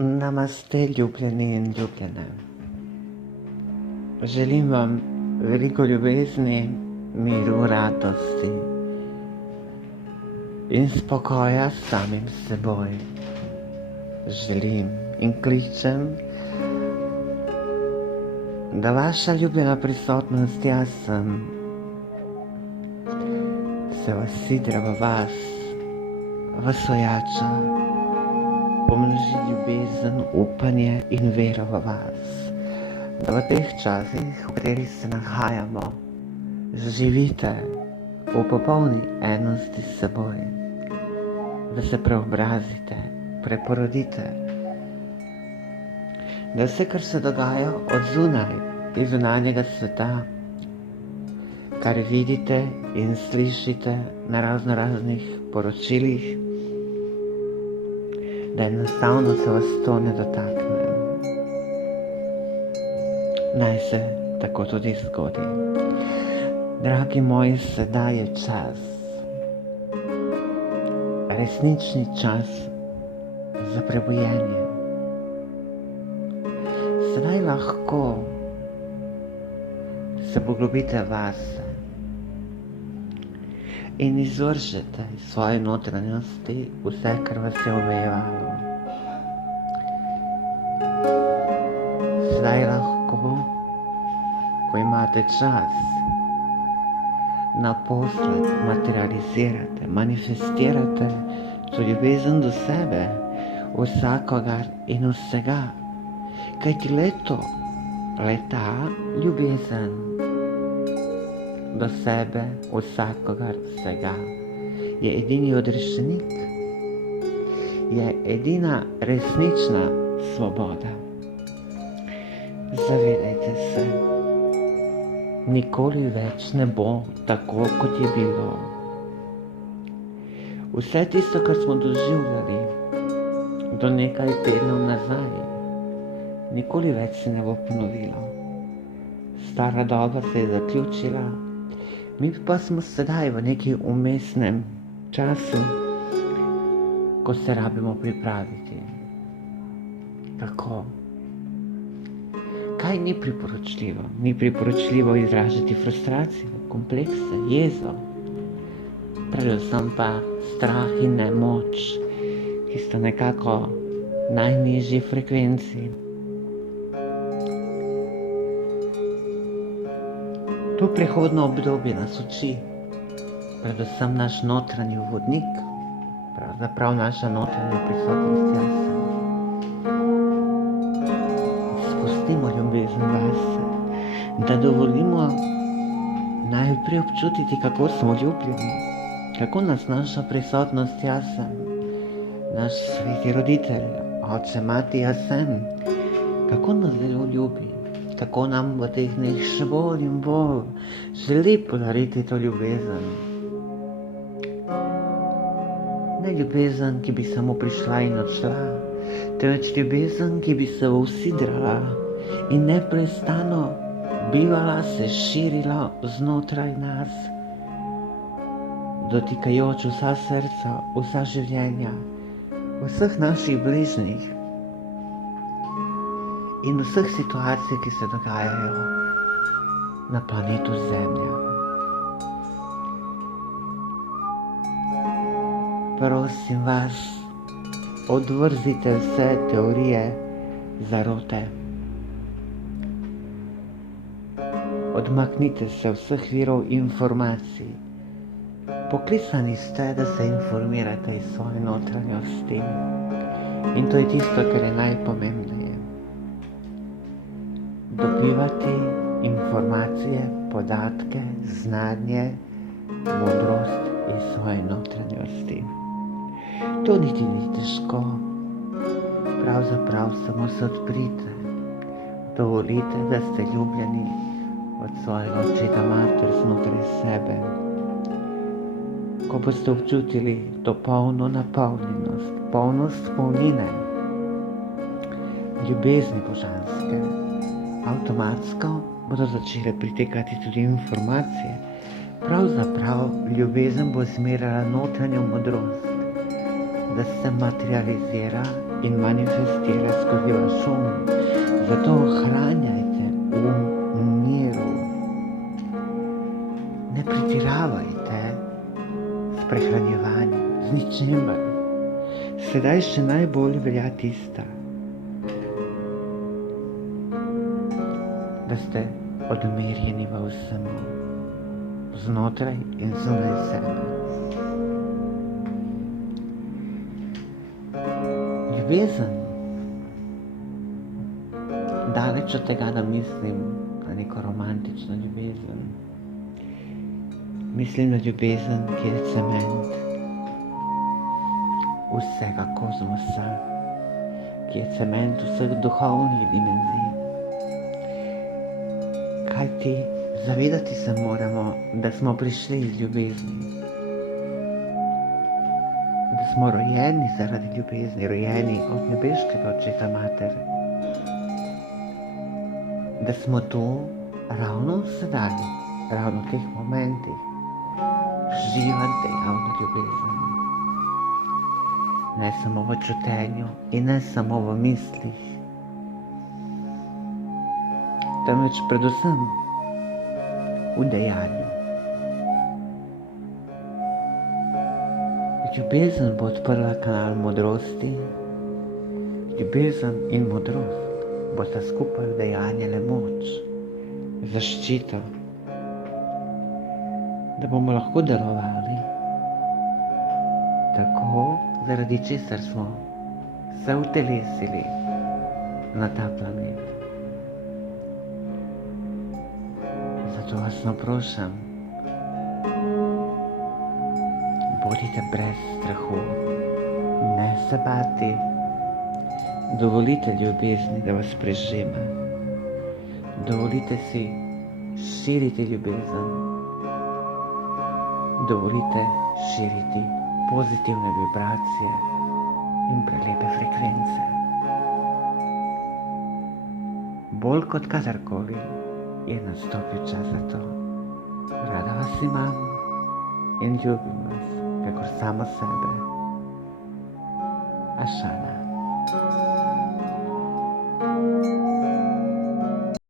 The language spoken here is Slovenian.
Namaste, ljubljeni in ljubljene. Želim vam veliko ljubezni, miru, radosti in spokoja s samim seboj. Želim in kličem, da vaša ljubljena prisotnost, jaz sem, se usidra v vas, vas ojača, pomnoži ljubezen, upanje in vero v vas, da v teh časih, v katerih se nahajamo, živite v popolni enosti s seboj, da se preobrazite, preporodite, da vse, kar se dogaja od zunaj, iz zunanjega sveta, kar vidite in slišite na raznih poročilih, da enostavno se vas to ne dotakne. Naj se tako tudi zgodi. Dragi moji, sedaj je čas, resnični čas za prebujenje. Sedaj lahko se poglobite vase in izvržete iz svoje notranjosti vse, kar vas je omejevalo. Sedaj lahko, ko imate čas, naposled materializirate, manifestirate to ljubezen do sebe, vsakogar in vsega, kajti ta ljubezen do sebe, vsakogar, vsega, je edini odrešenik, je edina resnična svoboda. Zavedajte se, nikoli več ne bo tako, kot je bilo. Vse tisto, kar smo doživljali do nekaj tednov nazaj, nikoli več se ne bo ponovilo. Stara doba se je zaključila, mi pa smo sedaj v nekem vmesnem času, ko se rabimo pripraviti. Kako? Kaj ni priporočljivo? Ni priporočljivo izražati frustracijo, komplekse, jezo, predvsem pa strah in nemoč, ki sta nekako najnižji frekvenci. To prehodno obdobje nas uči, predvsem naš notranji vodnik, pravzaprav naša notranja prisotnost, jaz sem. Spustimo ljubezen vase, da dovolimo najprej občutiti, kako smo ljubljeni, kako nas naša prisotnost, jaz sem, naš sveti roditelj, oče, mati, jaz sem, kako nas zelo ljubi. Tako nam v teh dneh še bolj in bolj želi podariti to ljubezen. Ne ljubezen, ki bi samo prišla in odšla, temveč ljubezen, ki bi se usidrala in neprestano bivala, se širila znotraj nas, dotikajoč vsa srca, vsa življenja, vseh naših bližnjih in vseh situacij, ki se dogajajo na planetu Zemlja. Prosim vas, odvrzite vse teorije zarote. Odmaknite se vseh virov informacij. Poklicani ste, da se informirate iz svoje notranjosti. In to je tisto, kar je najpomembnejše. Dobivati informacije, podatke, znanje, modrost iz svoje notranjosti. To niti ni težko. Pravzaprav samo se odprite. Dovolite, da ste ljubljeni od svojega očeta mater znotraj sebe. Ko boste občutili to polno napolnjenost, polnost polnine, ljubezni božanske, avtomatsko bodo začele pritekati tudi informacije. Pravzaprav ljubezen bo zmerala notranjo modrost, da se materializira in manifestira skozi vaš um. Zato ohranjajte v miru. Ne pretiravajte s prehranjevanjem, z ničemer. Sedaj še najbolj velja tista, da ste odmerjeni v vsemu, znotraj in zunaj sebe. Ljubezen, daleč od tega, da mislim na neko romantično ljubezen. Mislim na ljubezen, ki je cement vsega kozmosa, ki je cement vseh duhovnih dimenzij. Kajti zavedati se moramo, da smo prišli iz ljubezni, da smo rojeni zaradi ljubezni, rojeni od nebeškega očeta mater, da smo tu ravno sedaj, ravno v teh momentih, živeti javno ljubezen. Ne samo v čutenju in ne samo v mislih, temveč predvsem v dejanju. Ljubezen bo odprla kanal modrosti, ljubezen in modrost bosta skupaj udejanjale moč, zaščito, da bomo lahko delovali tako, zaradi česar smo se utelesili na ta planet. Zato vas naprošam, bodite brez strahu, ne se bati, dovolite ljubezni, da vas prežema, dovolite si širiti ljubezen, dovolite širiti pozitivne vibracije in prelepe frekvence. Bolj kot kadarkoli je nastopil čas za to. Rada vas imam in ljubim vas, kakor samo sebe. Ašana.